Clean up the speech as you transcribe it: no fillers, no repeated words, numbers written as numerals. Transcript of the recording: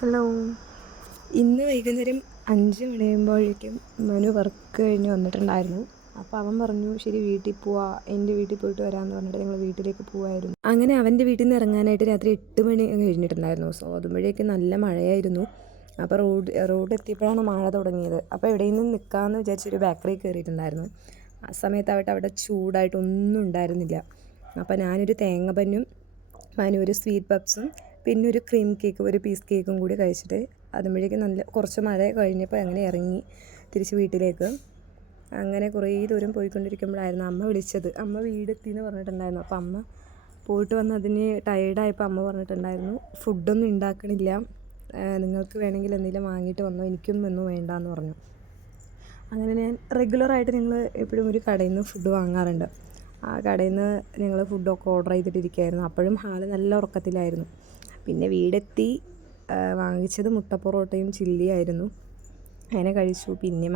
Hello. ഇന്ന് വൈകുന്നേരം 5 മണിയാകുമ്പോഴേക്കും Manu work കഴിഞ്ഞ് വന്നിട്ടുണ്ടായിരുന്നു. അപ്പോൾ അവൻ പറഞ്ഞു ശരി വീട്ടിൽ പോവാം, എൻ്റെ വീട്ടിൽ പോയിട്ട് വരാമെന്ന് പറഞ്ഞിട്ട് ഞങ്ങൾ വീട്ടിലേക്ക് പോവായിരുന്നു. അങ്ങനെ അവൻ്റെ വീട്ടിൽ നിന്ന് ഇറങ്ങാനായിട്ട് രാത്രി 8 മണി കഴിഞ്ഞിട്ടുണ്ടായിരുന്നു. സോ അതുമ്പോഴേക്കും നല്ല മഴയായിരുന്നു. അപ്പോൾ റോഡ് എത്തിയപ്പോഴാണ് മഴ തുടങ്ങിയത്. അപ്പോൾ എവിടെയെങ്കിലും നിൽക്കാമെന്ന് വിചാരിച്ചൊരു ബേക്കറി കയറിയിട്ടുണ്ടായിരുന്നു. ആ സമയത്ത് അവിടെ ചൂടായിട്ടൊന്നും ഉണ്ടായിരുന്നില്ല. അപ്പോൾ ഞാനൊരു തേങ്ങ ബന്നും മനു ഒരു സ്വീറ്റ് പപ്സും പിന്നെ ഒരു ക്രീം കേക്ക്, ഒരു പീസ് കേക്കും കൂടി കഴിച്ചിട്ട് അതുമ്പോഴേക്കും കുറച്ച് മഴ കഴിഞ്ഞപ്പോൾ അങ്ങനെ ഇറങ്ങി തിരിച്ച് വീട്ടിലേക്ക്. അങ്ങനെ കുറേ ദൂരം പോയിക്കൊണ്ടിരിക്കുമ്പോഴായിരുന്നു അമ്മ വിളിച്ചത്. അമ്മ വീടെത്തിയെന്ന് പറഞ്ഞിട്ടുണ്ടായിരുന്നു. അപ്പോൾ അമ്മ പോയിട്ട് വന്ന് അതിന് ടയേർഡായപ്പോൾ അമ്മ പറഞ്ഞിട്ടുണ്ടായിരുന്നു ഫുഡൊന്നും ഉണ്ടാക്കണില്ല, നിങ്ങൾക്ക് വേണമെങ്കിൽ എന്തെങ്കിലും വാങ്ങിയിട്ട് വന്നോ, എനിക്കൊന്നും വേണ്ടാന്ന് പറഞ്ഞു. അങ്ങനെ ഞാൻ റെഗുലറായിട്ട് ഞങ്ങൾ എപ്പോഴും ഒരു കടയിൽ നിന്ന് ഫുഡ് വാങ്ങാറുണ്ട്. ആ കടയിൽ നിന്ന് ഞങ്ങൾ ഫുഡൊക്കെ ഓർഡർ ചെയ്തിട്ടിരിക്കുകയായിരുന്നു. അപ്പോഴും ഹാള് നല്ല ഉറക്കത്തിലായിരുന്നു. പിന്നെ വീടെത്തി വാങ്ങിച്ചത് മുട്ട പൊറോട്ടയും ചില്ലിയായിരുന്നു. അങ്ങനെ കഴിച്ചു. പിന്നെ